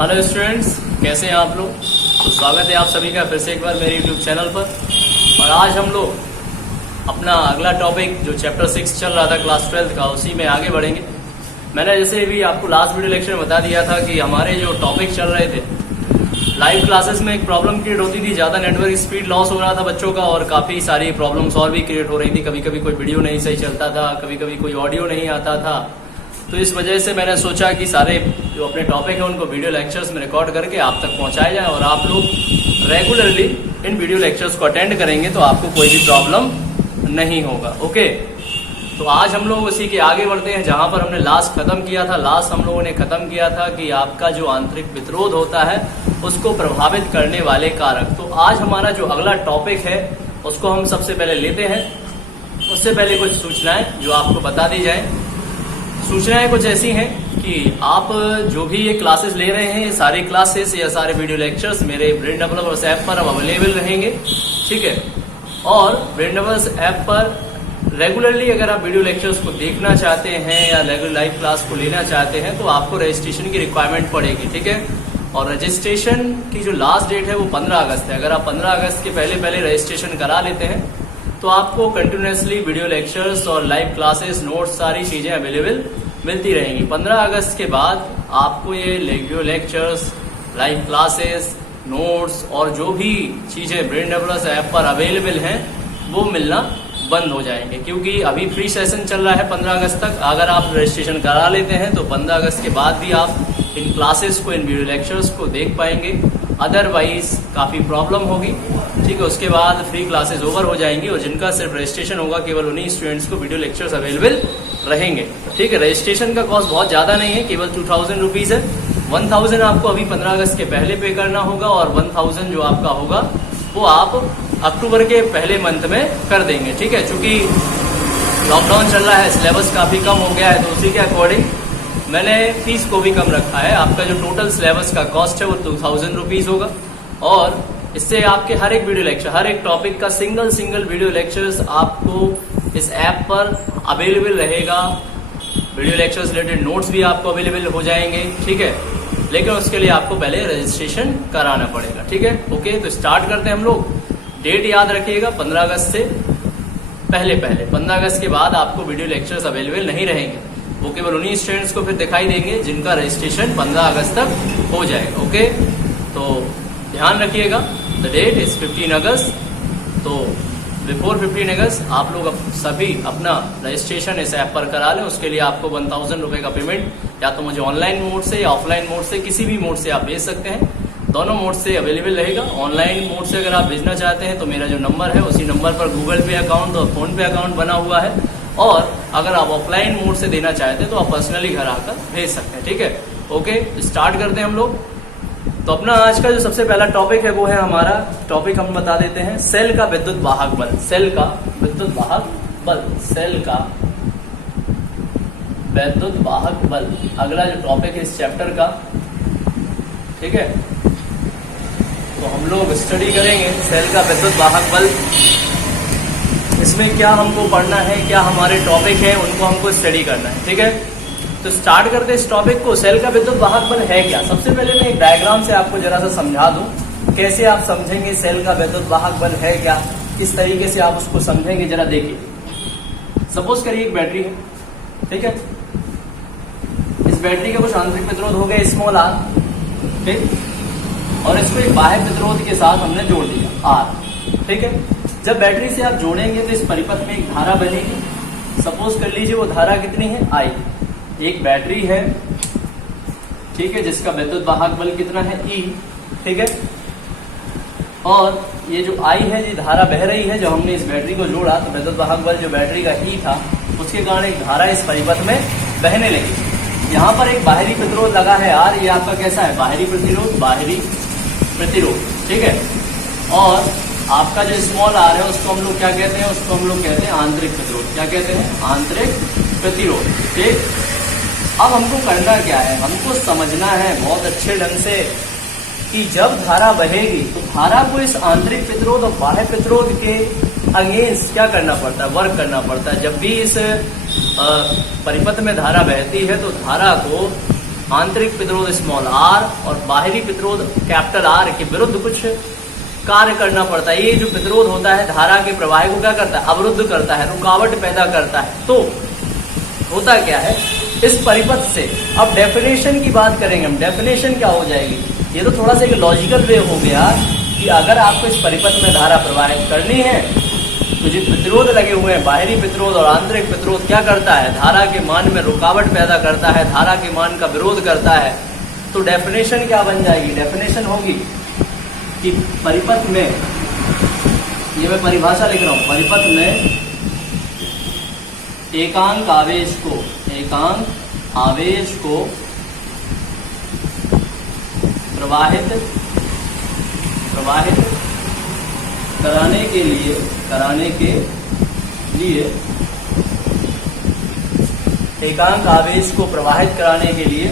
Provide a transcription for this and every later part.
Hello students, कैसे हैं आप लोग। तो स्वागत है आप सभी का फिर से एक बार मेरे यूट्यूब चैनल पर। और आज हम लोग अपना अगला टॉपिक जो चैप्टर 6 चल रहा था क्लास 12 का, उसी में आगे बढ़ेंगे। मैंने जैसे भी आपको लास्ट वीडियो लेक्चर में बता दिया था कि हमारे जो टॉपिक चल रहे थे, लाइव क्लासेस में एक प्रॉब्लम क्रिएट होती थी, ज़्यादा नेटवर्क स्पीड लॉस हो रहा था बच्चों का, और काफ़ी सारी प्रॉब्लम्स और भी क्रिएट हो रही थी। कभी कभी कोई वीडियो नहीं सही चलता था, कभी कभी कोई ऑडियो नहीं आता था। तो इस वजह से मैंने सोचा कि सारे जो अपने टॉपिक है उनको वीडियो लेक्चर्स में रिकॉर्ड करके आप तक पहुंचाया जाए, और आप लोग रेगुलरली इन वीडियो लेक्चर्स को अटेंड करेंगे तो आपको कोई भी प्रॉब्लम नहीं होगा। ओके, तो आज हम लोग उसी के आगे बढ़ते हैं जहां पर हमने लास्ट खत्म किया था। लास्ट हम लोगों ने खत्म किया था कि आपका जो आंतरिक विद्रोध होता है उसको प्रभावित करने वाले कारक। तो आज हमारा जो अगला टॉपिक है उसको हम सबसे पहले लेते हैं। उससे पहले कुछ सूचनाएं जो आपको बता दी जाए। सूचनाएं कुछ ऐसी हैं कि आप जो भी ये क्लासेस ले रहे हैं, ये सारी क्लासेस या सारे वीडियो लेक्चर्स मेरे ब्रेन डेवलपर्स ऐप पर अब अवेलेबल रहेंगे, ठीक है। और ब्रेन डेवलपर्स ऐप पर रेगुलरली अगर आप वीडियो लेक्चर्स को देखना चाहते हैं या रेगुलर लाइव क्लास को लेना चाहते हैं तो आपको रजिस्ट्रेशन की रिक्वायरमेंट पड़ेगी, ठीक है। और रजिस्ट्रेशन की जो लास्ट डेट है वो 15 अगस्त है। अगर आप 15 अगस्त के पहले रजिस्ट्रेशन करा लेते हैं तो आपको कंटिन्यूसली वीडियो लेक्चर्स और लाइव क्लासेस, नोट्स, सारी चीजें अवेलेबल मिलती रहेंगी। 15 अगस्त के बाद आपको ये video lectures, live classes, notes और जो भी चीजें ब्रेन डेवलपर्स ऐप पर अवेलेबल हैं वो मिलना बंद हो जाएंगे, क्योंकि अभी फ्री सेशन चल रहा है 15 अगस्त तक। अगर आप रजिस्ट्रेशन करा लेते हैं तो 15 अगस्त के बाद भी आप इन क्लासेस को, इन वीडियो लेक्चर्स को देख पाएंगे। अदरवाइज काफी प्रॉब्लम होगी, ठीक है। उसके बाद फ्री क्लासेस ओवर हो जाएंगी और जिनका सिर्फ रजिस्ट्रेशन होगा केवल उन्हीं स्टूडेंट्स को वीडियो लेक्चर्स अवेलेबल रहेंगे, ठीक है। रजिस्ट्रेशन का कॉस्ट बहुत ज्यादा नहीं है, केवल 2000 रुपीज है। 1000 आपको अभी 15 अगस्त के पहले पे करना होगा और 1000 जो आपका होगा वो आप अक्टूबर के पहले मंथ में कर देंगे, ठीक है। चूंकि लॉकडाउन चल रहा है, सिलेबस काफी कम हो गया है, तो उसी के अकॉर्डिंग मैंने फीस को भी कम रखा है। आपका जो टोटल सिलेबस का कॉस्ट है वो 2000 रुपीज होगा, और इससे आपके हर एक वीडियो लेक्चर, हर एक टॉपिक का सिंगल वीडियो लेक्चर्स आपको इस ऐप पर अवेलेबल रहेगा। वीडियो लेक्चर्स रिलेटेड नोट्स भी आपको अवेलेबल हो जाएंगे, ठीक है। लेकिन उसके लिए आपको पहले रजिस्ट्रेशन कराना पड़ेगा, ठीक है। ओके, तो स्टार्ट करते हैं हम लोग। डेट याद रखिएगा, 15 अगस्त से पहले 15 अगस्त के बाद आपको वीडियो लेक्चर्स अवेलेबल नहीं रहेंगे। वो केवल उन्हीं स्टूडेंट्स को फिर दिखाई देंगे जिनका रजिस्ट्रेशन 15 अगस्त तक हो जाएगा। ओके, तो ध्यान रखिएगा, द डेट इज 15 अगस्त। तो बिफोर 15 अगस्त आप लोग सभी अपना रजिस्ट्रेशन इस ऐप पर करा लें। उसके लिए आपको 1000 रुपए का पेमेंट या तो मुझे ऑनलाइन मोड से या ऑफलाइन मोड से, किसी भी मोड से आप भेज सकते हैं। दोनों मोड से अवेलेबल रहेगा। ऑनलाइन मोड से अगर आप भेजना चाहते हैं तो मेरा जो नंबर है उसी नंबर पर गूगल पे अकाउंट और फोन पे अकाउंट बना हुआ है, और अगर आप ऑफलाइन मोड से देना चाहते हैं तो आप पर्सनली घर आकर भेज सकते हैं, ठीक है। ओके, स्टार्ट करते हैं हम लोग। तो अपना आज का जो सबसे पहला टॉपिक है वो है, हमारा टॉपिक हम बता देते हैं, सेल का विद्युत वाहक बल। सेल का विद्युत वाहक बल, सेल का विद्युत वाहक बल अगला जो टॉपिक है इस चैप्टर का, ठीक है। तो हम लोग स्टडी करेंगे सेल का विद्युत वाहक बल। इसमें क्या हमको पढ़ना है, क्या हमारे टॉपिक है, उनको हमको स्टडी करना है, ठीक है। तो स्टार्ट करते हैं इस टॉपिक को। सेल का विद्युत वाहक बल है क्या। सबसे पहले मैं एक डायग्राम से आपको जरा सा समझा दूं, कैसे आप समझेंगे सेल का विद्युत वाहक बल है क्या, किस तरीके से आप उसको समझेंगे, जरा देखिए। सपोज करिए एक बैटरी है, ठीक है। इस बैटरी का कुछ आंतरिक प्रतिरोध हो गया स्मॉल आर, ठीक, और इसको एक बाह्य प्रतिरोध के साथ हमने जोड़ दिया आर, ठीक है। जब बैटरी से आप जोड़ेंगे तो इस परिपथ में एक धारा बनेगी। सपोज कर लीजिए वो धारा कितनी है, आई। एक बैटरी है, ठीक है, जिसका विद्युत वाहक बल कितना है, ई, ठीक है। और ये जो आई है, ये धारा बह रही है, जब हमने इस बैटरी को जोड़ा तो विद्युत वाहक बल जो बैटरी का ई था उसके कारण एक धारा इस परिपथ में बहने लगी। यहाँ पर एक बाहरी प्रतिरोध लगा है आर, ये आपका कैसा है, बाहरी प्रतिरोध, ठीक है। और आपका जो स्मॉल आर है उसको हम लोग क्या कहते हैं, उसको हम लोग कहते हैं आंतरिक प्रतिरोध। क्या कहते हैं, आंतरिक प्रतिरोध, ठीक। अब हमको करना क्या है, हमको समझना है बहुत अच्छे ढंग से कि जब धारा बहेगी तो धारा को इस आंतरिक प्रतिरोध और बाह्य प्रतिरोध के अगेंस्ट क्या करना पड़ता है, वर्क करना पड़ता है। जब भी इस परिपथ में धारा बहती है तो धारा को आंतरिक प्रतिरोध स्मॉल आर और बाहरी प्रतिरोध कैपिटल आर के विरुद्ध कुछ कार्य करना पड़ता है। ये जो प्रतिरोध होता है धारा के प्रवाह को क्या करता है, अवरुद्ध करता है, रुकावट पैदा करता है। तो होता क्या है इस परिपथ से, अब डेफिनेशन की बात करेंगे हम। डेफिनेशन क्या हो जाएगी, ये तो थोड़ा सा एक लॉजिकल वे हो गया कि अगर आपको इस परिपथ में धारा प्रवाहित करनी है तो जो प्रतिरोध लगे हुए हैं, बाहरी प्रतिरोध और आंतरिक प्रतिरोध क्या करता है, धारा के मान में रुकावट पैदा करता है, धारा के मान का विरोध करता है। तो डेफिनेशन क्या बन जाएगी, डेफिनेशन होगी कि परिपथ में, ये मैं परिभाषा लिख रहा हूं, परिपथ में एकांक आवेश को प्रवाहित कराने के लिए एकांक आवेश को प्रवाहित कराने के लिए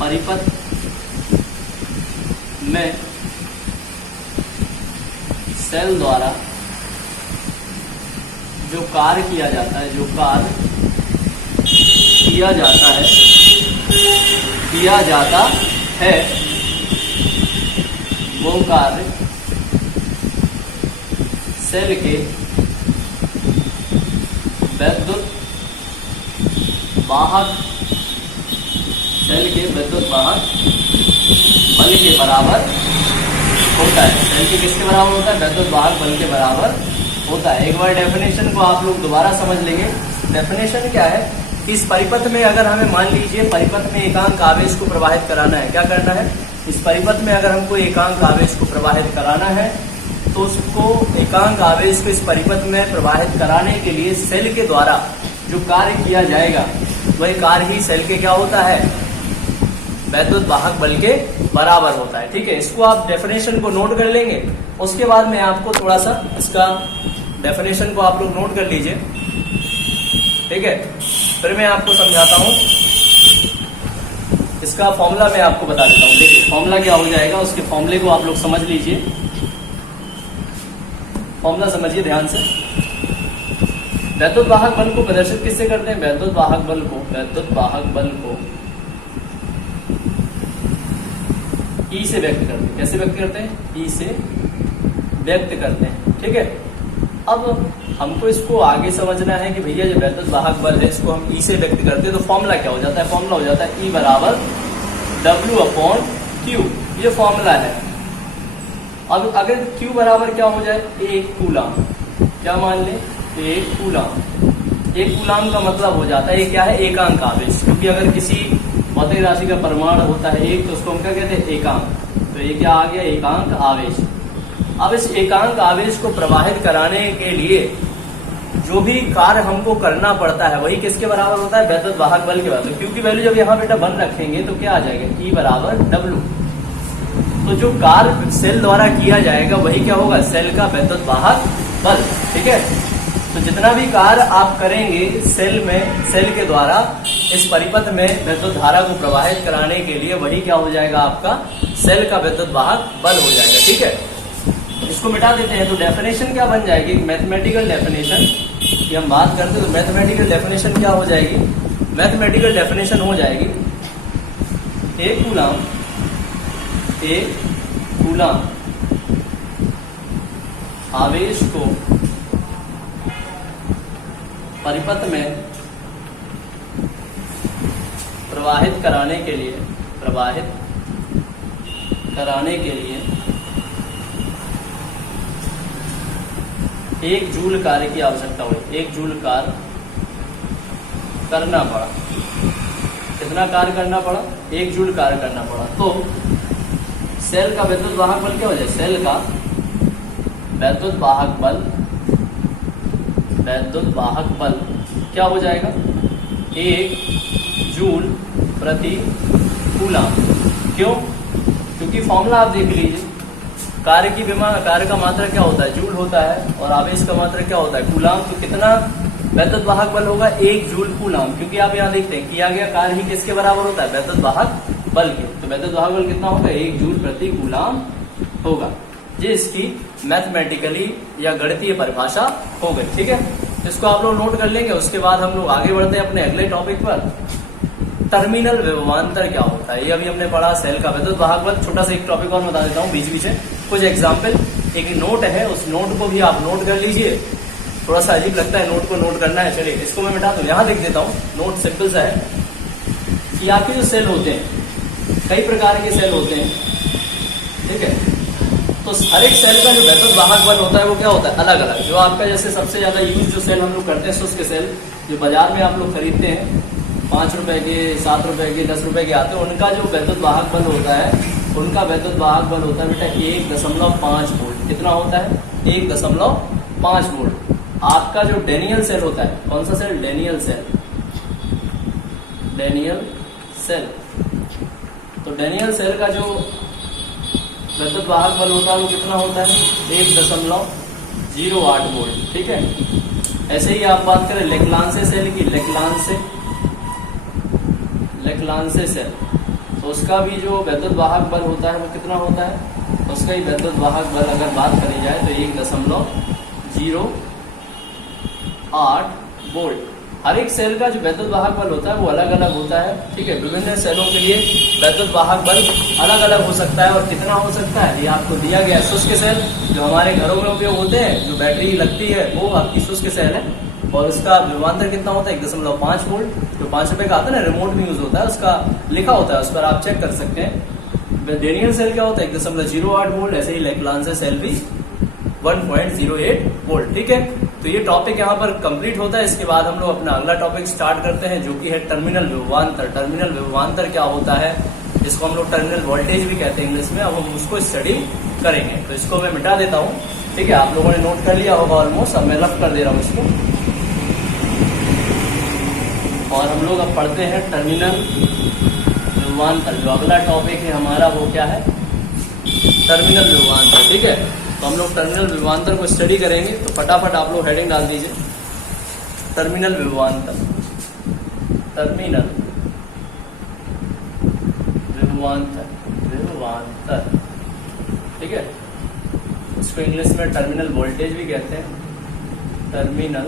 परिपथ में सेल द्वारा जो कार्य किया जाता है, वो कार्य सेल के विद्युत वाहक बल के बराबर होता है। सेल के किसके बराबर होता है, विद्युत वाहक बल के बराबर होता है। एक बार डेफिनेशन को आप लोग दोबारा समझ लेंगे। डेफिनेशन क्या है कि इस परिपथ में अगर हमें, मान लीजिए परिपथ में एकांक आवेश को प्रवाहित कराना है, क्या करना है, इस परिपथ में अगर हमको एकांक आवेश को प्रवाहित कराना है तो उसको एकांक आवेश को इस परिपथ में प्रवाहित कराने के लिए सेल के द्वारा जो कार्य किया जाएगा वही कार्य ही सेल के क्या होता है, वैद्युत वाहक बल के बराबर होता है। ठीक है, इसको आप डेफिनेशन को नोट कर लेंगे। उसके बाद मैं आपको थोड़ा सा इसका डेफिनेशन को आप लोग नोट कर लीजिए। ठीक है, फिर मैं आपको समझाता हूं। इसका फॉर्मूला मैं आपको बता देता हूं। देखिए फॉर्मूला क्या हो जाएगा, उसके फॉर्मूले को आप लोग समझ लीजिए। फॉर्मूला समझिए ध्यान से। वैद्युत वाहक बल को प्रदर्शित किससे करते हैं, वैद्युत वाहक बल को ई से व्यक्त करते हैं। कैसे व्यक्त करते हैं, ई से व्यक्त करते हैं। ठीक है, अब हमको इसको आगे समझना है कि भैया जो वैद्युत वाहक बल है इसको हम ई से व्यक्त करते हैं तो फॉर्मूला क्या हो जाता है, फॉर्मूला हो जाता है ई बराबर W/Q। ये फॉर्मूला है। अब अगर Q बराबर क्या हो जाए, 1 कूलाम, क्या मान ले, 1 कूलाम। 1 कूलाम का मतलब हो जाता है ये क्या है, एकांक आवेश। क्योंकि अगर किसी भौतिक राशि का परमाणु होता है एक, तो उसको हम क्या कहते हैं, एकांक। तो ये क्या आ गया, एकांक आवेश। अब इस एकांक आवेश को प्रवाहित कराने के लिए जो भी कार्य हमको करना पड़ता है वही किसके बराबर होता है, वैद्युत वाहक बल के बराबर। क्योंकि वैल्यू जब यहाँ बेटा 1 रखेंगे तो क्या आ जाएगा, E बराबर W। तो जो कार्य सेल द्वारा किया जाएगा वही क्या होगा, सेल का वैद्युत वाहक बल। ठीक है, तो जितना भी कार्य आप करेंगे सेल के द्वारा इस परिपथ में विद्युत धारा को प्रवाहित कराने के लिए वही क्या हो जाएगा, आपका सेल का विद्युत वाहक बल हो जाएगा। ठीक है, इसको मिटा देते हैं। तो डेफिनेशन क्या बन जाएगी, मैथमेटिकल डेफिनेशन की हम बात करते हैं तो मैथमेटिकल डेफिनेशन क्या हो जाएगी, मैथमेटिकल डेफिनेशन हो जाएगी 1 कूलाम आवेश को परिपथ में प्रवाहित कराने के लिए 1 जूल कार्य की आवश्यकता हुई। 1 जूल कार्य करना पड़ा। कितना कार्य करना पड़ा, 1 जूल कार्य करना पड़ा। तो सेल का विद्युत वाहक बल क्या हो जाए, सेल का वैद्युत वाहक बल क्या हो जाएगा, 1 जूल प्रति कूलाम। क्यों, क्योंकि फॉर्मूला आप देख लीजिए, कार्य का मात्रा क्या होता है, जूल होता है, और आवेश का मात्रा क्या होता है, कूलाम। तो कितना वैद्युत वाहक बल होगा, 1 जूल कूलाम। क्योंकि आप यहाँ देखते हैं किया गया कार्य ही किसके बराबर होता है, वैद्युत वाहक बल के। तो वैद्युत वाहक बल कितना होगा, 1 जूल प्रति कूलाम होगा। ये इसकी मैथमेटिकली या गणितीय परिभाषा हो गई। ठीक है, इसको आप लोग नोट कर लेंगे। उसके बाद हम लोग आगे बढ़ते हैं अपने अगले टॉपिक पर। टर्मिनल विभवांतर क्या होता है, ये अभी हमने पढ़ा सेल का विद्युत वाहक बल। छोटा सा एक टॉपिक और बता देता हूँ बीच बीच में, कुछ एग्जाम्पल। एक नोट है, उस नोट को भी आप नोट कर लीजिए। थोड़ा सा अजीब लगता है नोट को नोट करना है, चलिए इसको मैं मिटा दूं, यहाँ लिख देता हूँ। नोट सिंपल सा है कि आपके जो सेल होते हैं, कई प्रकार के सेल होते हैं, ठीक है। तो हर एक सेल का जो विद्युत वाहक बल होता है वो क्या होता है, अलग अलग। जो आपका जैसे सबसे ज्यादा यूज जो सेल हम लोग करते हैं, शुष्क सेल, जो बाजार में आप लोग खरीदते हैं, 5 रुपए के, 7 रुपए के, 10 रुपए के आते हैं, उनका जो विद्युत वाहक बल होता है, उनका विद्युत वाहक बल होता है बेटा 1.5 वोल्ट। कितना होता है, 1.5 वोल्ट। आपका जो डेनियल सेल होता है, कौन सा cell, Daniell cell, Daniell cell. तो डेनियल सेल का जो विद्युत वाहक बल होता है वो कितना होता है, 1.08 वोल्ट, ठीक है। ऐसे ही आप बात करें लेक्लांसे सेल की, लेक्लांसे सेल, तो उसका भी जो विद्युत वाहक बल होता है वो कितना होता है, उसका ही विद्युत वाहक बल अगर बात करी जाए तो 1.08 वोल्ट। हर एक सेल का जो विद्युत वाहक बल होता है वो अलग अलग होता है, ठीक है। विभिन्न सेलों के लिए विद्युत वाहक बल अलग अलग हो सकता है। और कितना हो सकता है ये आपको दिया गया है। शुष्क सेल जो हमारे घरों में उपयोग होते हैं, जो बैटरी लगती है, वो आपकी शुष्क सेल है, और उसका विभवांतर कितना होता है, 1.5 वोल्ट। जो 5 रुपए का आता है ना, रिमोट में यूज होता है, उसका लिखा होता है, उस पर आप चेक कर सकते हैं। डेनियल सेल क्या होता है, 1.08 वोल्ट। ऐसे ही लेक्लांसे सेल भी 1.08 वोल्ट, ठीक है। तो ये टॉपिक यहाँ पर कंप्लीट होता है। इसके बाद हम लोग अपना अगला टॉपिक स्टार्ट करते हैं, जो कि है टर्मिनल विभवांतर। टर्मिनल विभवांतर क्या होता है, इसको हम लोग टर्मिनल वोल्टेज भी कहते हैं इंग्लिश में। अब हम उसको स्टडी करेंगे। तो इसको मैं मिटा देता हूँ, ठीक है। आप लोगों ने नोट कर लिया होगा ऑलमोस्ट। अब मैं रफ कर दे रहा हूँ इसको, और हम लोग अब पढ़ते हैं टर्मिनल विभवांतर। जो अगला टॉपिक है हमारा वो क्या है, टर्मिनल विभवांतर, ठीक है। तो हम लोग टर्मिनल विभवांतर को स्टडी करेंगे। तो फटाफट आप लोग हेडिंग डाल दीजिए, टर्मिनल विभवांतर, टर्मिनल विभवांतर, विभवांतर, ठीक है। उसको इंग्लिश में टर्मिनल वोल्टेज भी कहते हैं, टर्मिनल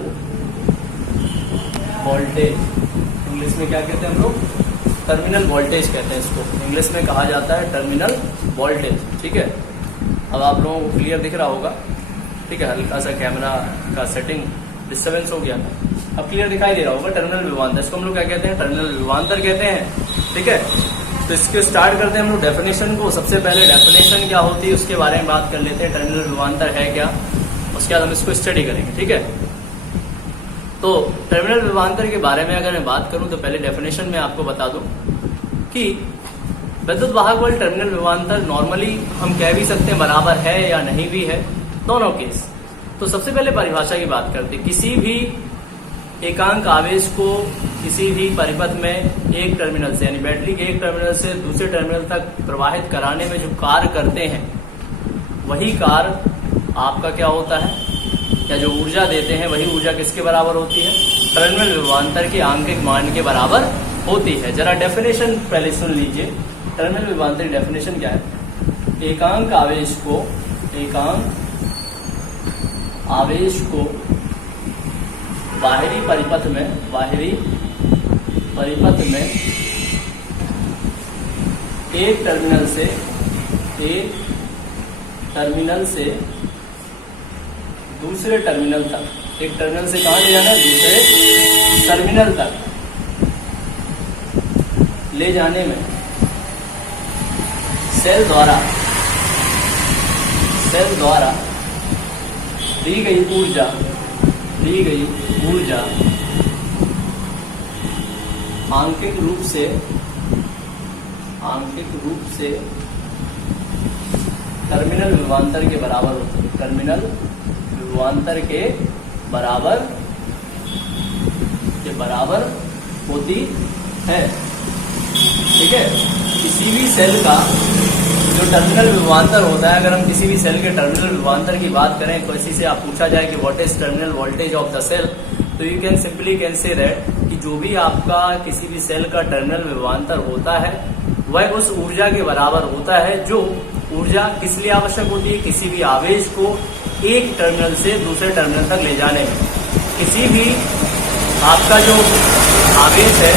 वोल्टेज। इंग्लिश में क्या कहते हैं हम लोग, टर्मिनल वोल्टेज कहते हैं इसको। इंग्लिश में कहा जाता है टर्मिनल वोल्टेज, ठीक है। अब आप लोगों को क्लियर दिख रहा होगा, ठीक है। हल्का सा कैमरा का सेटिंग डिस्टर्बेंस हो गया, अब क्लियर दिखाई दे रहा होगा। टर्मिनल विभवांतर, इसको हम लोग क्या कहते हैं, टर्मिनल विभवांतर कहते हैं, ठीक है। तो इसके स्टार्ट करते हैं हम लोग डेफिनेशन को। सबसे पहले डेफिनेशन क्या होती है उसके बारे में बात कर लेते हैं, टर्मिनल विभवांतर है क्या, उसके बाद हम इसको स्टडी करेंगे, ठीक है। तो टर्मिनल विभवांतर के बारे में अगर मैं बात करूं तो पहले डेफिनेशन में आपको बता दूं कि विद्युत वाहक बल टर्मिनल विभवांतर नॉर्मली हम कह भी सकते हैं बराबर है या नहीं भी है, दोनों केस। तो सबसे पहले परिभाषा की बात करते हैं। किसी भी एकांक आवेश को किसी भी परिपथ में एक टर्मिनल से, यानी बैटरी के एक टर्मिनल से दूसरे टर्मिनल तक प्रवाहित कराने में जो कार्य करते हैं, वही कार्य आपका क्या होता है, या जो ऊर्जा देते हैं वही ऊर्जा किसके बराबर होती है, टर्मिनल विभवांतर के आंकिक मान के बराबर होती है। जरा डेफिनेशन पहले सुन लीजिए। टर्मिनल विभवांतर की डेफिनेशन क्या है, एकांक आवेश को बाहरी परिपथ में एक टर्मिनल से दूसरे टर्मिनल तक, एक टर्मिनल से कहां ले जाना है, दूसरे टर्मिनल तक ले जाने में सेल द्वारा दी गई ऊर्जा आंकिक रूप से टर्मिनल विभवांतर के बराबर होती है, टर्मिनल विभवांतर के बराबर होती है, ठीक है। किसी भी सेल का जो टर्मिनल विभवांतर होता है, अगर हम किसी भी सेल के टर्मिनल विभवांतर की बात करें, किसी से आप पूछा जाए कि what is terminal voltage of the cell, तो you can simply can say that कि जो भी आपका किसी भी सेल का टर्मिनल विभवांतर होता है वह उस ऊर्जा के बराबर होता है जो ऊर्जा किस लिए आवश्यक होती है, किसी भी आवेश को एक टर्मिनल से दूसरे टर्मिनल तक ले जाने में। किसी भी आपका जो आवेश है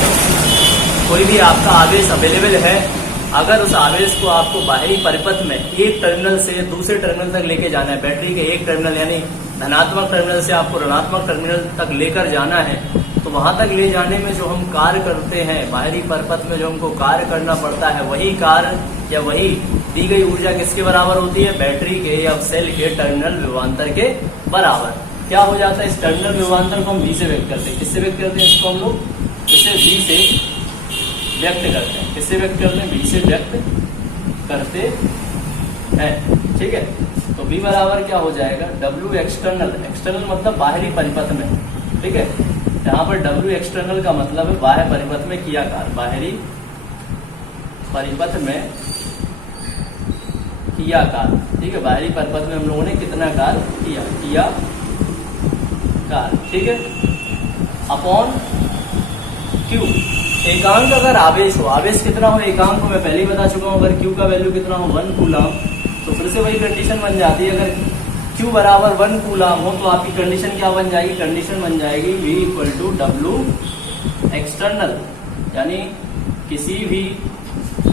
कोई भी आपका आवेश अवेलेबल है, अगर उस आवेश को आपको बाहरी परिपथ में एक टर्मिनल से दूसरे टर्मिनल तक लेके जाना है, बैटरी के एक टर्मिनल यानी धनात्मक टर्मिनल से आपको ऋणात्मक टर्मिनल तक लेकर जाना है, तो वहां तक ले जाने में जो हम कार्य करते हैं, बाहरी परिपथ में जो हमको कार्य करना पड़ता है, वही कार्य या वही दी गई ऊर्जा किसके बराबर होती है? बैटरी के या सेल के टर्मिनल विभवांतर के बराबर। क्या हो जाता है? इस टर्मिनल विभवांतर को हम V से व्यक्त करते हैं। किससे व्यक्त करते हैं? इसको हम लोग इसे V से व्यक्त करते हैं। किससे व्यक्त करते हैं? V से व्यक्त करते हैं। ठीक है, तो V बराबर क्या हो जाएगा? W एक्सटर्नल, एक्सटर्नल मतलब बाहरी परिपथ में। ठीक है, यहाँ पर W एक्सटर्नल का मतलब है बाह्य परिपथ में किया कार्य, बाहरी परिपथ में किया कार्य। ठीक है, बाहरी परिपथ में हम लोगों ने कितना कार्य किया कार्य। ठीक है, अपॉन Q। एकांक अगर आवेश हो, आवेश कितना हो? एकांक को मैं पहले ही बता चुका हूं, अगर Q का वैल्यू कितना हो? 1 कूलाम, तो फिर से वही कंडीशन बन जाती है। अगर Q बराबर 1 कूलाम हो तो आपकी कंडीशन क्या बन जाएगी? कंडीशन बन जाएगी V equal to W external, यानी किसी भी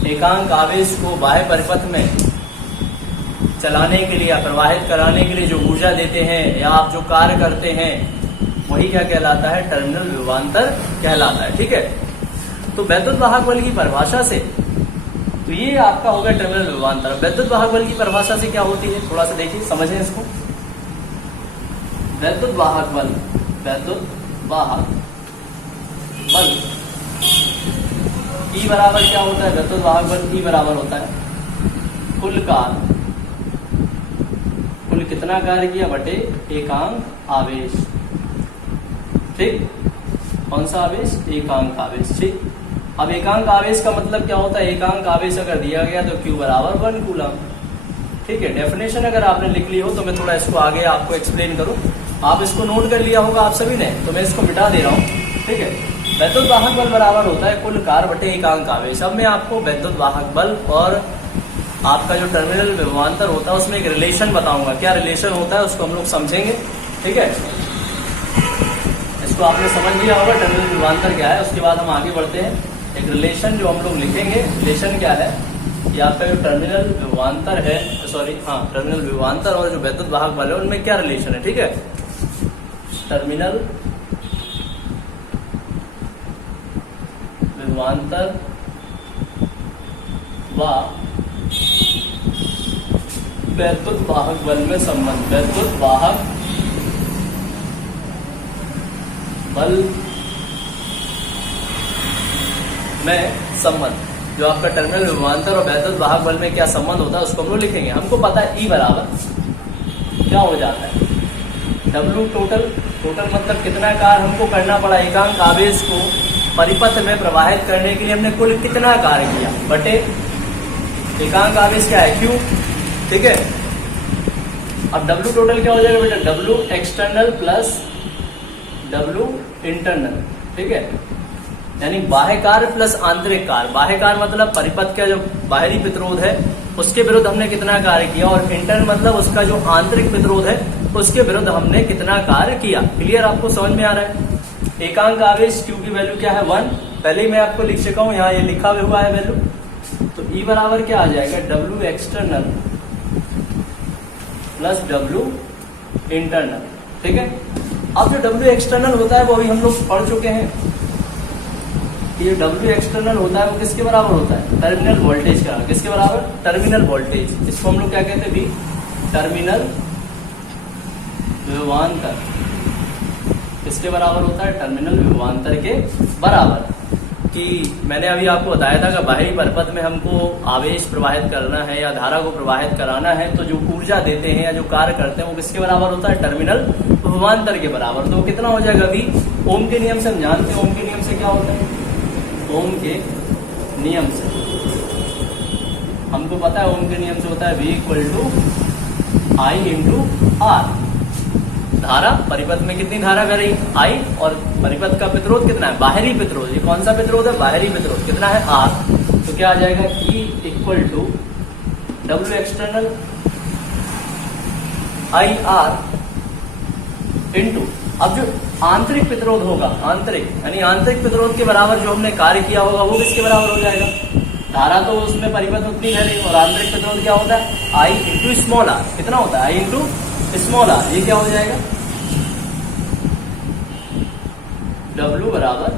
एकांक आवेश को बाह्य परिपथ में चलाने के लिए या प्रवाहित कराने के लिए जो ऊर्जा देते हैं या आप जो कार्य करते हैं, वही क्या कहलाता है? टर्मिनल विभवांतर कहलाता है। ठीक है, तो वैद्युत वाहक बल की परिभाषा से, तो ये आपका होगा टर्मिनल विभवांतर। वैद्युत वाहक बल की परिभाषा से क्या होती है? थोड़ा सा देखिए, समझें इसको। वैद्युत वाहक बल, वैद्युत वाहक बल E बराबर क्या होता है? वैद्युत वाहक बल E बराबर होता है कुल कार्य, कुल कितना कार्य किया बटे एकांक आवेश। ठीक, कौन सा आवेश? एकांक आवेश। ठीक, अब एकांक आवेश का मतलब क्या होता है? एकांक आवेश अगर दिया गया तो Q बराबर 1 कूलाम। ठीक है, डेफिनेशन अगर आपने लिख ली हो तो मैं थोड़ा इसको आगे आपको एक्सप्लेन करूं। आप इसको नोट कर लिया होगा आप सभी ने, तो मैं इसको मिटा दे रहा हूं। ठीक है, वैद्युत वाहक बल बराबर होता है कुल कार्य बटे एकांक आवेश। अब मैं आपको वैद्युत वाहक बल और आपका जो टर्मिनल विभवांतर होता है उसमें एक रिलेशन बताऊंगा। क्या रिलेशन होता है उसको हम लोग समझेंगे। ठीक है, इसको आपने समझ लिया होगा टर्मिनल विभवांतर क्या है। उसके बाद हम आगे बढ़ते हैं, एक रिलेशन जो हम लोग लिखेंगे। रिलेशन क्या है कि आपका जो टर्मिनल विभवांतर है, टर्मिनल विभवांतर और जो वैद्युत वाहक बल है उनमें क्या रिलेशन है। ठीक है, टर्मिनल विभवांतर व वैद्युत वाहक बल में संबंध, वैद्युत वाहक बल में संबंध, जो आपका टर्मिनल विभवांतर और वैद्युत वाहक बल में क्या संबंध होता है उसको हम लोग लिखेंगे। हमको पता है E बराबर क्या हो जाता है? W टोटल, टोटल मतलब कितना कार्य हमको करना पड़ा एकांक आवेश को परिपथ में प्रवाहित करने के लिए, हमने कुल कितना कार्य किया बटे एकांक आवेश क्या है? Q। ठीक है, अब W टोटल क्या हो जाएगा बेटा? W external plus W internal. ठीक है, यानी बाह्य कार्य प्लस आंतरिक कार्य। बाह्य कार्य मतलब परिपथ का जो बाहरी प्रतिरोध है उसके विरुद्ध हमने कितना कार्य किया, और इंटरनल मतलब उसका जो आंतरिक प्रतिरोध है उसके विरुद्ध हमने कितना कार्य किया। क्लियर, आपको समझ में आ रहा है? एकांक आवेश Q की वैल्यू क्या है? 1। पहले ही मैं आपको लिख चुका हूं, यहाँ ये लिखा हुआ है वैल्यू। तो E बराबर क्या आ जाएगा? W external plus W internal. ठीक है, अब जो W एक्सटर्नल होता है वो अभी हम लोग पढ़ चुके हैं। ये W एक्सटर्नल होता है वो किसके बराबर होता है? टर्मिनल वोल्टेज का। किसके बराबर? Terminal voltage. इसको हम लोग क्या कहते हैं? भी टर्मिनल विभवांतर। किसके बराबर होता है? टर्मिनल विभवांतर के बराबर। कि मैंने अभी आपको बताया था कि बाहरी परिपथ में हमको आवेश प्रवाहित करना है या धारा को प्रवाहित कराना है, तो जो ऊर्जा देते हैं या जो कार्य करते हैं वो किसके बराबर होता है? टर्मिनल विभवांतर के बराबर। तो कितना हो जाएगा? अभी ओम के नियम से हम जानते हैं, ओम के नियम से क्या होता है? ओम के नियम से हमको पता है, ओम के नियम से होता है V equal to I into R। धारा परिपथ में कितनी धारा बह रही? I, और परिपथ का प्रतिरोध कितना है? बाहरी प्रतिरोध। ये कौन सा प्रतिरोध है? बाहरी प्रतिरोध। कितना है? R। तो क्या आ जाएगा? E equal to W external I R into अब जो आंतरिक प्रतिरोध होगा, आंतरिक यानी आंतरिक प्रतिरोध के बराबर जो हमने कार्य किया होगा वो किसके बराबर हो जाएगा? धारा तो उसमें परिपथ उतनी है नहीं, और आंतरिक प्रतिरोध क्या होता है? आई इंटू स्मॉल आर। कितना होता है? आई इंटू स्मॉल आर। ये क्या हो जाएगा? W बराबर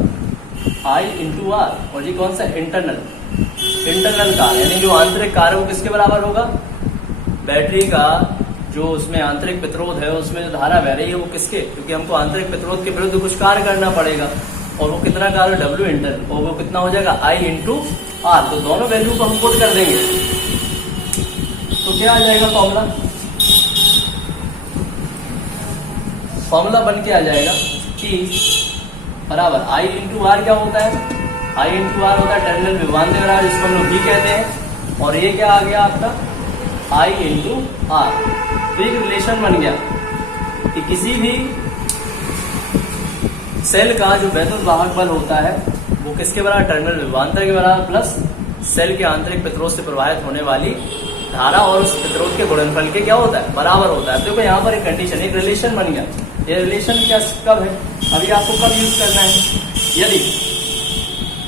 आई इंटू आर। और ये कौन सा? इंटरनल कार्य, यानी जो आंतरिक कार्य वो किसके बराबर होगा? बैटरी का जो उसमें आंतरिक प्रतिरोध है उसमें जो धारा बह रही है वो किसके? क्योंकि हमको आंतरिक प्रतिरोध के विरुद्ध कुछ कार्य करना पड़ेगा, और वो कितना कार्य? W internal. और वो कितना हो जाएगा? आई इंटू आर। तो दोनों वैल्यू को हम पुट कर देंगे तो क्या आ जाएगा? फॉर्मूला बन के आ जाएगा कि बराबर आई इंटू आर। क्या होता है? आई इंटू आर होता है टर्मिनल विभवांतर बराबर, जिसको हम लोग भी कहते हैं। और ये क्या आ गया आपका? आई इंटू आर। तो एक रिलेशन बन गया कि किसी भी सेल का जो वैद्युत वाहक बल होता है वो किसके बराबर? टर्मिनल विभवांतर के बराबर प्लस सेल के आंतरिक प्रतिरोध से प्रवाहित होने वाली धारा, और उस प्रतिरोध के गुणनफल के क्या होता है? बराबर होता है। देखो यहाँ पर एक कंडीशन, एक रिलेशन बन गया। ये रिलेशन क्या कब है? अभी आपको कब यूज करना है? यदि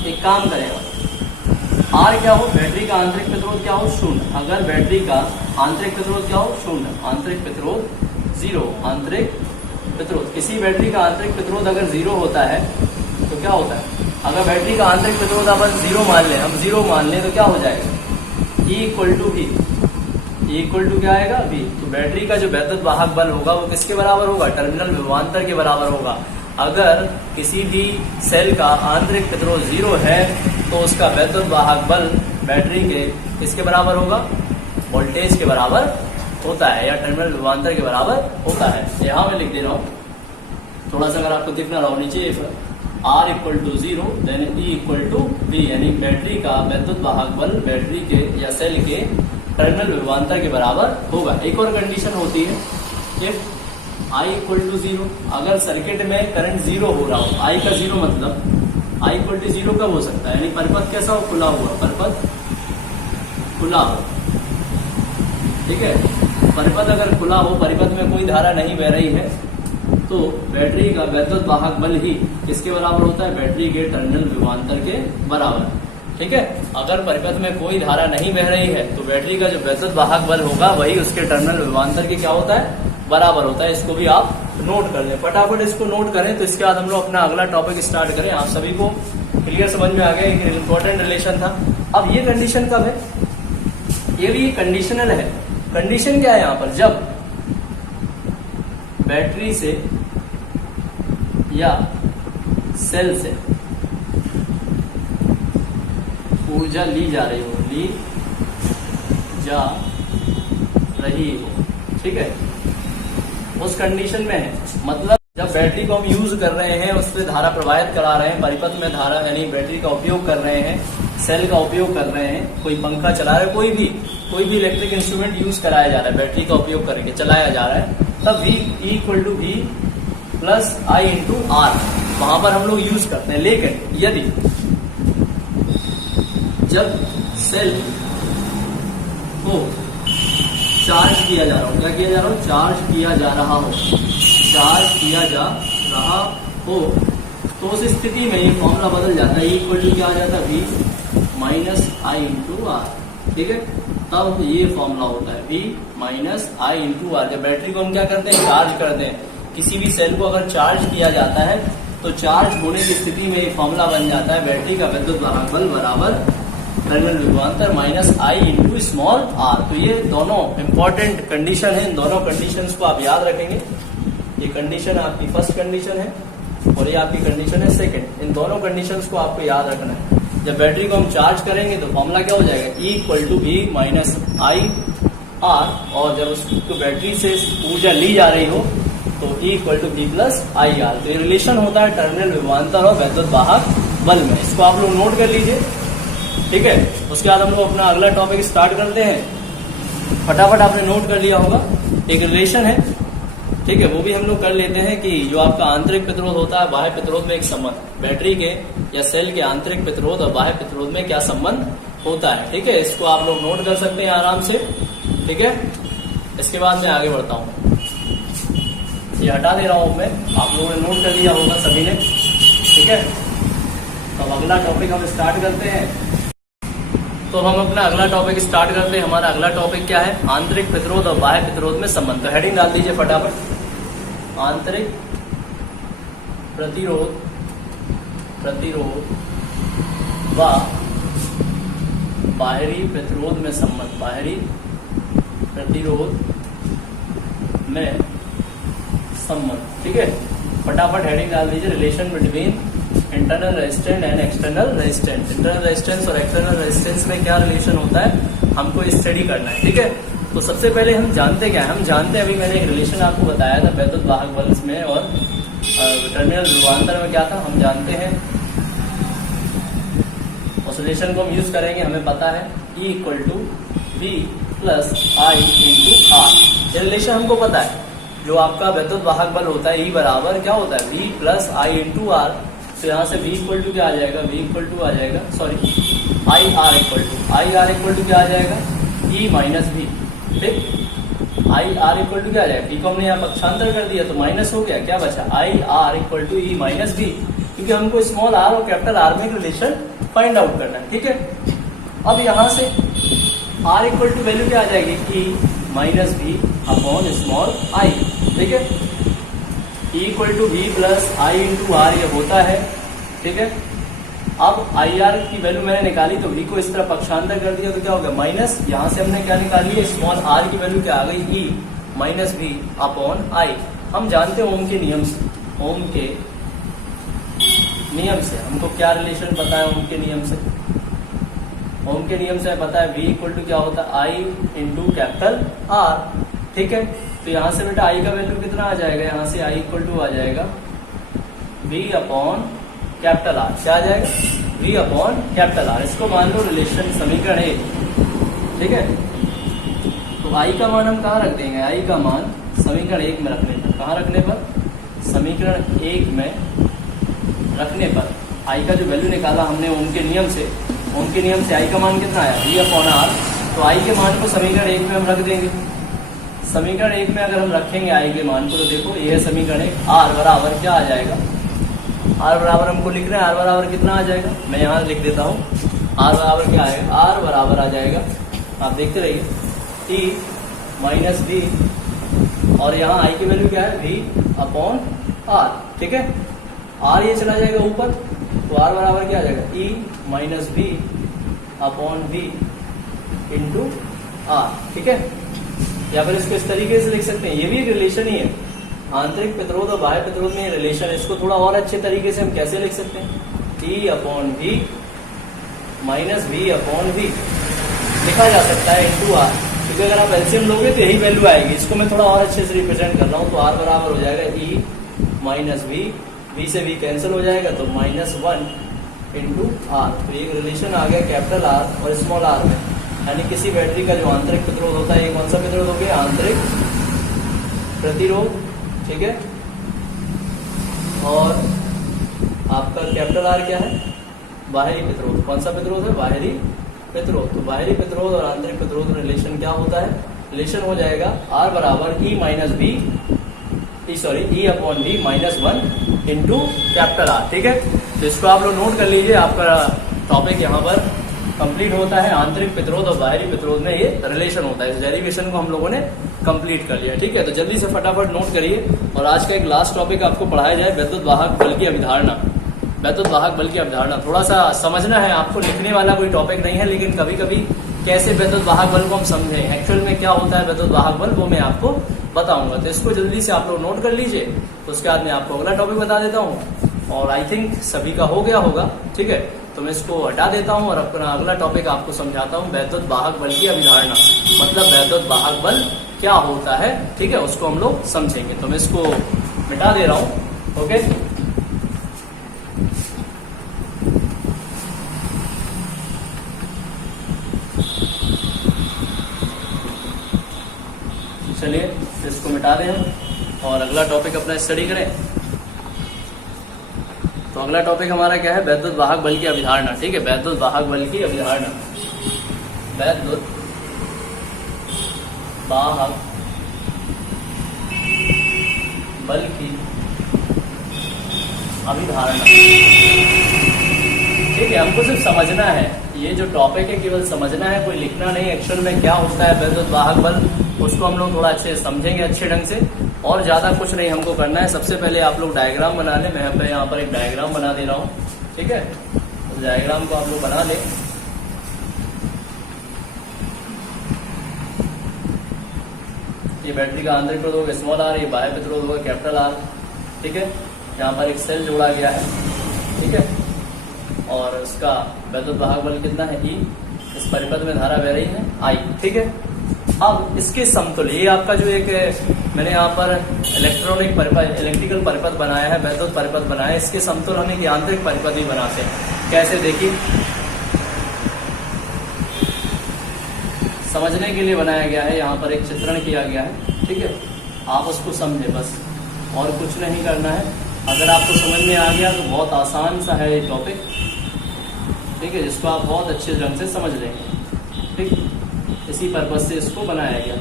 एक काम करेगा, आर क्या हो? बैटरी का आंतरिक प्रतिरोध क्या हो? शून्य। अगर बैटरी का आंतरिक प्रतिरोध क्या हो? शून्य। आंतरिक प्रतिरोध जीरो। आंतरिक प्रतिरोध, किसी बैटरी का आंतरिक प्रतिरोध अगर जीरो होता है तो क्या होता है? अगर बैटरी का आंतरिक प्रतिरोध अपन जीरो मान लें, हम जीरो मान लें तो क्या हो जाएगा? E equal to V। E equal to क्या आएगा? V। तो बैटरी का जो वैद्युत वाहक बल होगा वो किसके बराबर होगा? टर्मिनल विभवांतर के बराबर होगा। अगर किसी भी सेल का आंतरिक प्रतिरोध जीरो है तो उसका वैद्युत वाहक बल बैटरी के किसके बराबर होगा? वोल्टेज के बराबर होता है, या टर्मिनल विभवांतर के बराबर होता है। यहाँ मैं लिख दे रहा हूँ, थोड़ा सा अगर आपको दिख ना रहा हो नीचे, R equal to zero then E equal to V, यानी बैटरी का वैद्युत वाहक बल बैटरी के या सेल के टर्मिनल विभवांतर के बराबर होगा। एक और कंडीशन होती है, if I equal to zero, अगर सर्किट में करंट जीरो हो रहा हो, I का जीरो मतलब I इक्वल टू जीरो कब हो सकता है? यानी परिपथ कैसा हो? खुला हुआ। परिपथ खुला हो, ठीक है। परिपथ अगर खुला हो, परिपथ में कोई धारा नहीं बह रही है, तो बैटरी का वैद्युत वाहक बल ही किसके बराबर होता है? बैटरी के टर्मिनल विभवांतर के बराबर, ठीक है। अगर परिपथ में कोई धारा नहीं बह रही है तो बैटरी का जो वैद्युत वाहक बल होगा वही उसके टर्मिनल विभवांतर के क्या होता है? बराबर होता है। इसको भी आप नोट कर लें, फटाफट इसको नोट करें। तो इसके बाद हम लोग अपना अगला टॉपिक स्टार्ट करें। आप सभी को क्लियर समझ में आ गया? एक इंपॉर्टेंट रिलेशन था। अब ये कंडीशन कब है? ये भी कंडीशनल है। कंडीशन क्या है यहाँ पर? जब बैटरी से या सेल से ऊर्जा ली जा रही हो, ठीक है, उस कंडीशन में है। मतलब जब बैटरी को हम यूज कर रहे हैं, उस पर धारा प्रवाहित करा रहे हैं, परिपथ में धारा यानी बैटरी का उपयोग कर रहे हैं, सेल का उपयोग कर रहे हैं, कोई पंखा चला रहे हैं, कोई भी इलेक्ट्रिक इंस्ट्रूमेंट यूज कराया जा रहा है, बैटरी का उपयोग करके चलाया जा रहा है, तब V equal to V plus I into R वहां पर हम लोग यूज करते हैं। लेकिन यदि जब सेल को चार्ज किया जा रहा हो, क्या किया जा रहा हो? चार्ज किया जा रहा हो, तो उस स्थिति में ये फॉर्मूला बदल जाता है। इक्वल टू क्या आ जाता है? V minus I into R, ठीक है। तब ये फॉर्मूला होता है V minus I into R. जब बैटरी को हम क्या करते हैं? चार्ज करते हैं। किसी भी सेल को अगर चार्ज किया जाता है तो चार्ज होने की स्थिति में ये फॉर्मूला बन जाता है, बैटरी का विद्युत वाहक बल बराबर टर्मिनल विभवांतर minus I into small R. तो ये दोनों इंपॉर्टेंट कंडीशन है। इन दोनों कंडीशंस को आप याद रखेंगे। ये कंडीशन आपकी फर्स्ट कंडीशन है और ये आपकी कंडीशन है सेकंड। इन दोनों कंडीशंस को आपको याद रखना है। जब बैटरी को हम चार्ज करेंगे तो फॉर्मूला क्या हो जाएगा? E equal to V minus I R, और जब उसको बैटरी से ऊर्जा ली जा रही हो तो E equal to V plus I R. तो ये रिलेशन होता है टर्मिनल विभवांतर और वैद्युत वाहक बल में। इसको आप लोग नोट कर लीजिए, ठीक है। उसके बाद हम लोग अपना अगला टॉपिक स्टार्ट करते हैं। फटाफट आपने नोट कर लिया होगा, एक रिलेशन है, ठीक है। वो भी हम लोग कर लेते हैं कि जो आपका आंतरिक प्रतिरोध होता है, बाह्य प्रतिरोध में एक संबंध, बैटरी के या सेल के आंतरिक प्रतिरोध और बाह्य प्रतिरोध में क्या संबंध होता है, ठीक है। इसको आप लोग नोट कर सकते हैं आराम से, ठीक है। इसके बाद मैं आगे बढ़ता हूँ। ये हटा दे रहा हूँ मैं, आप लोगों ने नोट कर लिया होगा सभी ने, ठीक है। तो अब अगला टॉपिक हम स्टार्ट करते हैं। तो हम अपना अगला टॉपिक स्टार्ट करते हैं। हमारा अगला टॉपिक क्या है? आंतरिक प्रतिरोध और बाह्य प्रतिरोध में संबंध। तो हेडिंग डाल दीजिए फटाफट, आंतरिक प्रतिरोध व बाहरी प्रतिरोध में संबंध। बाहरी प्रतिरोध में संबंध, ठीक है। फटाफट हेडिंग डाल दीजिए, relation between internal resistance and external resistance. Internal resistance और एक्सटर्नल रेजिस्टेंस में क्या रिलेशन होता है, हमको स्टडी करना है, ठीक है। तो सबसे पहले हम जानते क्या है? हम जानते हैं, अभी मैंने एक रिलेशन आपको बताया था वैद्युत वाहक बल में और टर्मिनल ध्रुवांतर में क्या था, हम जानते हैं। उस रिलेशन को हम यूज करेंगे, हमें पता है E = V + I × R। ये रिलेशन हमको पता है। जो आपका वैद्युत वाहक बल होता है E बराबर क्या होता है, V + I × R। तो यहाँ से V = क्या आ जाएगा, V = आ जाएगा, सॉरी IR = क्या आ जाएगा, E - V, ठीक। IR = क्या आ जाएगा, V को हमने यहाँ पक्षांतर कर दिया तो माइनस हो गया, क्या बचा, IR = E - V, क्योंकि हमको स्मॉल r और कैपिटल R में रिलेशन फाइंड आउट करना है, ठीक है। अब यहाँ से R = वैल्यू क्या आ जाएगी, E - V upon small I, ठीक है। E = V + I × R ये होता है, ठीक है। अब IR की वैल्यू मैंने निकाली तो V को इस तरह पक्षांतर कर दिया तो क्या हो गया, माइनस। यहाँ से हमने क्या निकाली है, स्मॉल r की वैल्यू क्या आ गई, E - V अपॉन I। हम जानते हैं ओम के नियम से, ओम के नियम से हमको क्या रिलेशन पता है, ओम के नियम से, ओम के नियम से पता है V = क्या होता है, I × कैपिटल R, ठीक है। तो यहाँ से बेटा I का वैल्यू कितना आ जाएगा, यहाँ से I = आ जाएगा V अपॉन कैपिटल R, क्या आ जाएगा, V अपॉन कैपिटल R। इसको मान लो रिलेशन समीकरण 1, ठीक है। तो I का मान हम कहाँ रख देंगे, I का मान समीकरण 1 में रखने पर, कहाँ रखने पर, समीकरण 1 में रखने पर I का जो वैल्यू निकाला हमने ओम के नियम से, ओम के नियम से I का मान कितना आया, V अपॉन R। तो I के मान को समीकरण 1 में हम रख देंगे। समीकरण 1 में अगर हम रखेंगे I के मान को तो देखो ये है समीकरण 1, R बराबर क्या आ जाएगा, R बराबर हमको लिख रहे हैं, R बराबर कितना आ जाएगा, मैं यहाँ लिख देता हूँ, R बराबर क्या आएगा, R बराबर आ जाएगा, आप देखते रहिए, E - V और यहाँ I की वैल्यू क्या है, V अपॉन R, ठीक है। R ये चला जाएगा ऊपर तो R बराबर क्या आ जाएगा, E - V upon V × R, ठीक है। या फिर इसको इस तरीके से लिख सकते हैं, ये भी एक रिलेशन ही है, आंतरिक प्रतिरोध और बाह्य प्रतिरोध में रिलेशन। इसको थोड़ा और अच्छे तरीके से हम कैसे लिख सकते हैं, E upon V - V upon V लिखा जा सकता है × R, क्योंकि अगर आप एलसीएम लोगे तो यही वैल्यू आएगी। इसको मैं थोड़ा और अच्छे से रिप्रेजेंट कर रहा हूँ, तो R बराबर हो जाएगा E - V से V कैंसिल हो जाएगा तो -1 × R। तो एक रिलेशन आ गया कैपिटल R और स्मॉल r में, यानी किसी बैटरी का जो आंतरिक प्रतिरोध होता है, ये कौन सा प्रतिरोध हो गया, आंतरिक प्रतिरोध, ठीक है। और आपका कैपिटल R क्या है, बाहरी प्रतिरोध। कौन सा प्रतिरोध है, बाहरी प्रतिरोध। तो बाहरी प्रतिरोध और आंतरिक प्रतिरोध में रिलेशन क्या होता है, रिलेशन हो जाएगा R बराबर E upon V -1 × capital R, ठीक है। तो इसको आप लोग नोट कर लीजिए, आपका टॉपिक यहाँ पर कंप्लीट होता है। आंतरिक प्रतिरोध और बाहरी प्रतिरोध में ये रिलेशन होता है। इस डेरिवेशन को हम लोगों ने कंप्लीट कर लिया, ठीक है। तो जल्दी से फटाफट नोट करिए। और आज का एक लास्ट टॉपिक आपको पढ़ाया जाए, वैद्युत वाहक बल की अवधारणा। वैद्युत वाहक बल की अवधारणा थोड़ा सा समझना है आपको, लिखने वाला कोई टॉपिक नहीं है, लेकिन कभी कभी कैसे वैद्युत वाहक बल को हम समझें, एक्चुअल में क्या होता है वैद्युत वाहक बल, वो मैं आपको बताऊंगा। तो इसको जल्दी से आप लोग नोट कर लीजिए। तो उसके बाद मैं आपको अगला टॉपिक बता देता हूँ, और आई थिंक सभी का हो गया होगा, ठीक है। तो मैं इसको हटा देता हूँ और अपना अगला टॉपिक आपको समझाता हूँ, वैद्युत वाहक बल की अवधारणा, मतलब वैद्युत वाहक बल क्या होता है, ठीक है, उसको हम लोग समझेंगे। तो मैं इसको मिटा दे रहा हूँ, ओके। चलिए इसको मिटा दें हम और अगला टॉपिक अपना स्टडी करें। तो अगला टॉपिक हमारा क्या है, वैद्युत वाहक बल की अवधारणा, ठीक है। वैद्युत वाहक बल की अवधारणा, वैद्युत वाहक बल की अभिधारणा। ठीक है, हमको सिर्फ समझना है, ये जो टॉपिक है केवल समझना है, कोई लिखना नहीं। एक्चुअल में क्या होता है वैद्युत वाहक बल, उसको हम लोग थोड़ा अच्छे समझेंगे, अच्छे ढंग से, और ज्यादा कुछ नहीं हमको करना है। सबसे पहले आप लोग डायग्राम बना लें। मैं यहाँ पर एक डायग्राम बना दे रहा हूँ। ठीक है, तो डायग्राम को आप लोग बना लें। ये बैटरी का आंतरिक प्रतिरोध स्मॉल आर, ये बाह्य प्रतिरोध होगा कैपिटल आर। ठीक है, यहाँ पर एक सेल जोड़ा गया है। ठीक है, और उसका वैद्युत वाहक बल कितना है, ई। इस परिपथ में धारा बह रही है, आई। ठीक है, अब इसके समतुल्य, ये आपका जो एक मैंने यहाँ पर इलेक्ट्रिकल परिपथ बनाया है, वैद्युत परिपथ बनाया है, इसके समतुल्य हम एक यांत्रिक परिपथ भी बनाते हैं। कैसे, देखिए, समझने के लिए बनाया गया है, यहाँ पर एक चित्रण किया गया है। ठीक है, आप उसको समझे बस, और कुछ नहीं करना है। अगर आपको समझ में आ गया तो बहुत आसान सा है ये टॉपिक। ठीक है, जिसको आप बहुत अच्छे ढंग से समझ लेंगे। ठीक, इसी पर्पज से इसको बनाया गया।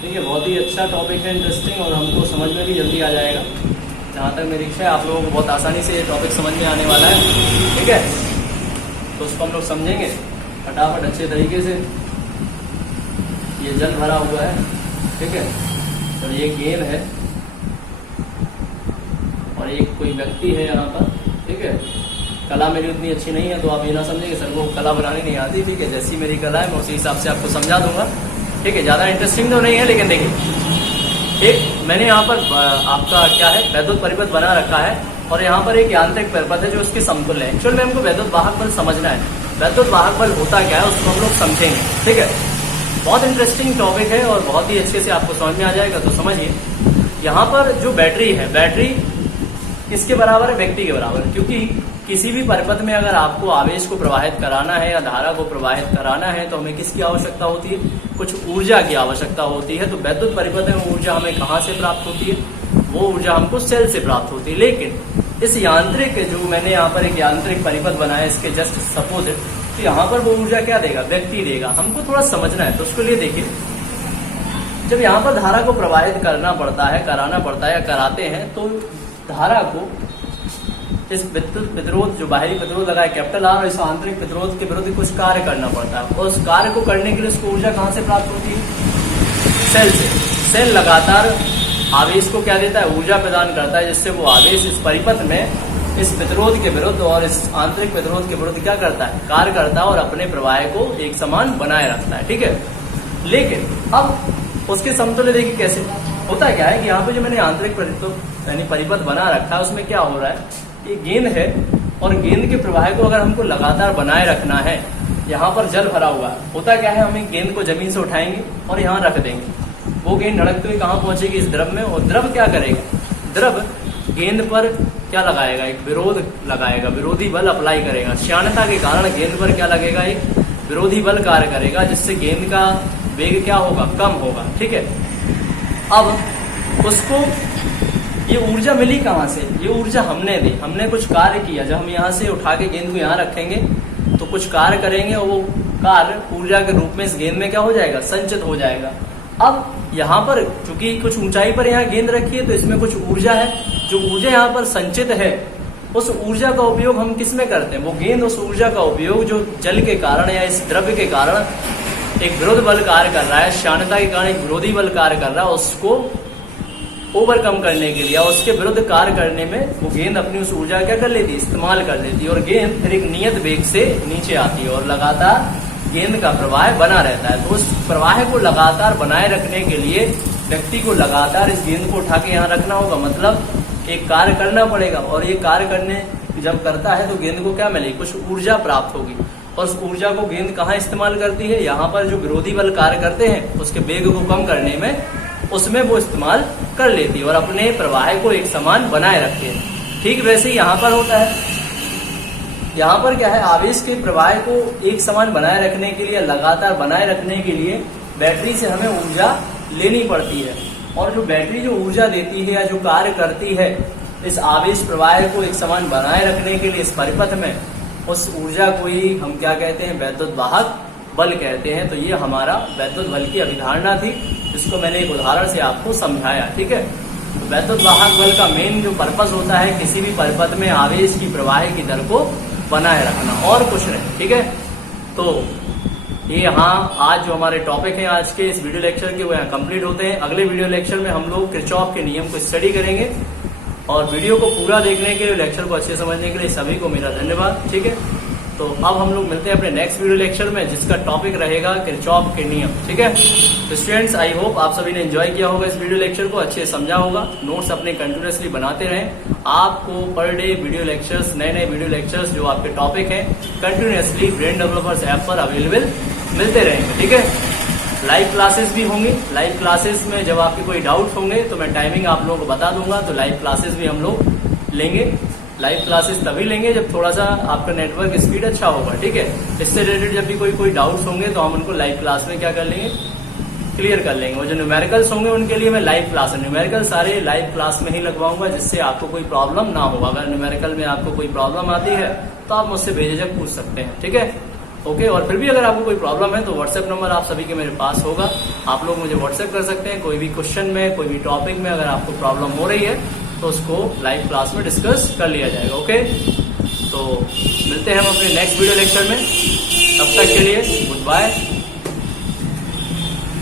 ठीक है, बहुत ही अच्छा टॉपिक है, इंटरेस्टिंग, और हमको समझ में भी जल्दी आ जाएगा। जहाँ तक मेरी इच्छा है, आप लोगों को बहुत आसानी से ये टॉपिक समझ में आने वाला है। ठीक है, तो उसको हम लोग समझेंगे फटाफट अच्छे तरीके से। ये जल भरा हुआ है। ठीक है, और ये गेंद है, और एक कोई व्यक्ति है यहाँ पर। ठीक है, कला मेरी उतनी अच्छी नहीं है, तो आप ये ना समझे कि सर को कला बनानी नहीं आती। ठीक है, जैसी मेरी कला है मैं उसी हिसाब से आपको समझा दूंगा। ठीक है, ज्यादा इंटरेस्टिंग तो नहीं है, लेकिन देखिए, एक मैंने यहाँ पर आपका क्या है, वैद्युत परिपथ बना रखा है, और यहाँ पर एक यांत्रिक परिपथ है जो उसके समतुल्य है। एक्चुअल में हमको वैद्युत वाहक बल समझना है। वैद्युत वाहक बल होता क्या है उसको हम लोग समझेंगे। ठीक है, बहुत इंटरेस्टिंग टॉपिक है और बहुत ही अच्छे से आपको समझ में आ जाएगा। तो समझिए, यहाँ पर जो बैटरी है, बैटरी किसके बराबर है, व्यक्ति के बराबर। क्योंकि किसी भी परिपथ में अगर आपको आवेश को प्रवाहित कराना है या धारा को प्रवाहित कराना है तो हमें किसकी आवश्यकता होती है, कुछ ऊर्जा की आवश्यकता होती है। तो वैद्युत परिपथ में ऊर्जा हमें कहाँ से प्राप्त होती है, वो ऊर्जा हमको सेल से प्राप्त होती है। लेकिन इस यांत्रिक, जो मैंने यहाँ पर एक यांत्रिक परिपथ बनाया, इसके जस्ट सपोजिट, तो यहाँ पर वो ऊर्जा क्या देगा, व्यक्ति देगा। हमको थोड़ा समझना है, तो उसके लिए देखिए, जब यहाँ पर धारा को प्रवाहित करना पड़ता है, कराना पड़ता है या कराते हैं, तो धारा को इस विद्युत प्रतिरोध, जो बाहरी प्रतिरोध लगा है कैपिटल आर, और इस आंतरिक प्रतिरोध के विरुद्ध कुछ कार्य करना पड़ता है। और उस कार्य को करने के लिए उसको ऊर्जा कहाँ से प्राप्त होती है, सेल से। सेल लगातार आवेश को क्या देता है, ऊर्जा प्रदान करता है, जिससे वो आवेश इस परिपथ में इस प्रतिरोध के विरुद्ध और इस आंतरिक प्रतिरोध के विरुद्ध क्या करता है, कार्य करता है, और अपने प्रवाह को एक समान बनाए रखता है। ठीक है, लेकिन अब उसके समतुल्य देखिए कैसे होता है। क्या है कि यहाँ पे जो मैंने आंतरिक यानी परिपथ बना रखा है, उसमें क्या हो रहा है, ये गेंद है, और गेंद के प्रवाह को अगर हमको लगातार बनाए रखना है, यहाँ पर जल भरा हुआ है, होता क्या है, हमें गेंद को जमीन से उठाएंगे और यहाँ रख देंगे। वो गेंद धड़कते हुए कहाँ पहुंचेगी, इस द्रव में, और द्रव क्या करेगा, द्रव गेंद पर क्या लगाएगा, एक विरोध लगाएगा, विरोधी बल अप्लाई करेगा। श्यानता के कारण गेंद पर क्या लगेगा, एक विरोधी बल कार्य करेगा, जिससे गेंद का वेग क्या होगा, कम होगा। ठीक है, अब उसको ये ऊर्जा मिली कहाँ से, ये ऊर्जा हमने दी, हमने कुछ कार्य किया। जब हम यहाँ से उठा के गेंद को यहाँ रखेंगे तो कुछ कार्य करेंगे, और वो कार्य ऊर्जा के रूप में इस गेंद में क्या हो जाएगा, संचित हो जाएगा। अब यहाँ पर चूंकि कुछ ऊंचाई पर यहाँ गेंद रखी है, तो इसमें कुछ ऊर्जा है, जो ऊर्जा यहाँ पर संचित है, उस ऊर्जा का उपयोग हम किस में करते हैं, वो गेंद उस ऊर्जा का उपयोग जो जल के कारण या इस द्रव्य के कारण एक विरोध बल कार्य कर रहा है, श्यानता के कारण एक विरोधी बल कार्य कर रहा है, उसको ओवरकम करने के लिए, उसके विरुद्ध कार्य करने में वो गेंद अपनी उस ऊर्जा क्या कर लेती है, इस्तेमाल कर लेती है, और गेंद फिर एक नियत वेग से नीचे आती है, और लगातार गेंद का प्रवाह बना रहता है। तो उस प्रवाह को लगातार बनाए रखने के लिए व्यक्ति को लगातार इस गेंद को उठा के यहाँ रखना होगा, मतलब एक कार्य करना पड़ेगा, और ये कार्य करने जब करता है तो गेंद को क्या मिलेगी, कुछ ऊर्जा प्राप्त होगी, और उस ऊर्जा को गेंद कहाँ इस्तेमाल करती है, यहाँ पर जो विरोधी बल कार्य करते हैं उसके वेग को कम करने में, उसमें वो इस्तेमाल कर लेती है, और अपने प्रवाह को एक समान बनाए रखती है। ठीक वैसे ही यहाँ पर होता है। यहाँ पर क्या है, आवेश के प्रवाह को एक समान बनाए रखने के लिए, लगातार बनाए रखने के लिए बैटरी से हमें ऊर्जा लेनी पड़ती है, और जो बैटरी जो ऊर्जा देती है या जो कार्य करती है, इस आवेश प्रवाह को एक समान बनाए रखने के लिए इस परिपथ में उस ऊर्जा को ही हम क्या कहते हैं, वैद्युत वाहक बल कहते हैं। तो ये हमारा वैद्युत बल की अवधारणा थी, जिसको मैंने एक उदाहरण से आपको समझाया। ठीक है, तो वैद्युत वाहक बल का मेन जो पर्पस होता है, किसी भी परिपथ में आवेश की प्रवाह की दर को बनाए रखना, और कुछ नहीं। ठीक है, तो ये यहाँ आज जो हमारे टॉपिक हैं आज के इस वीडियो लेक्चर के, वो यहाँ कंप्लीट होते हैं। अगले वीडियो लेक्चर में हम लोग किरचॉफ के नियम को स्टडी करेंगे, और वीडियो को पूरा देखने के लिए, लेक्चर को अच्छे समझने के लिए सभी को मेरा धन्यवाद। ठीक है, तो अब हम लोग मिलते हैं अपने नेक्स्ट वीडियो लेक्चर में, जिसका टॉपिक रहेगा किरचॉफ के नियम। ठीक है, तो स्टूडेंट्स, आई होप आप सभी ने एंजॉय किया होगा इस वीडियो लेक्चर को, अच्छे समझा होगा। नोट्स अपने कंटिन्यूअसली बनाते रहें। आपको पर डे वीडियो लेक्चर्स, नए नए वीडियो लेक्चर्स जो आपके टॉपिक हैं, कंटिन्यूअसली ब्रेन डेवलपर्स ऐप पर अवेलेबल मिलते रहेंगे। ठीक है, लाइव क्लासेस भी होंगी। लाइव क्लासेस में जब आपके कोई डाउट होंगे तो मैं टाइमिंग आप लोगों को बता दूंगा, तो लाइव क्लासेस भी हम लोग लेंगे। लाइव क्लासेस तभी लेंगे जब थोड़ा सा आपका नेटवर्क स्पीड अच्छा होगा। ठीक है, इससे रिलेटेड जब भी कोई डाउट्स होंगे तो हम उनको लाइव क्लास में क्या कर लेंगे, क्लियर कर लेंगे। और जो न्यूमेरिकल्स होंगे उनके लिए मैं लाइव क्लास, न्यूमेरिकल सारे लाइव क्लास में ही लगवाऊंगा, जिससे आपको कोई प्रॉब्लम ना हो। अगर न्यूमेरिकल में आपको कोई प्रॉब्लम आती है तो आप मुझसे बेझिझक पूछ सकते हैं। ठीक है, ओके। और फिर भी अगर आपको कोई प्रॉब्लम है तो व्हाट्सएप नंबर आप सभी के मेरे पास होगा, आप लोग मुझे व्हाट्सएप कर सकते हैं। कोई भी क्वेश्चन में, कोई भी टॉपिक में अगर आपको प्रॉब्लम हो रही है तो उसको लाइव क्लास में डिस्कस कर लिया जाएगा। ओके, तो मिलते हैं हम अपने नेक्स्ट वीडियो लेक्चर में। तब तक के लिए गुड बाय।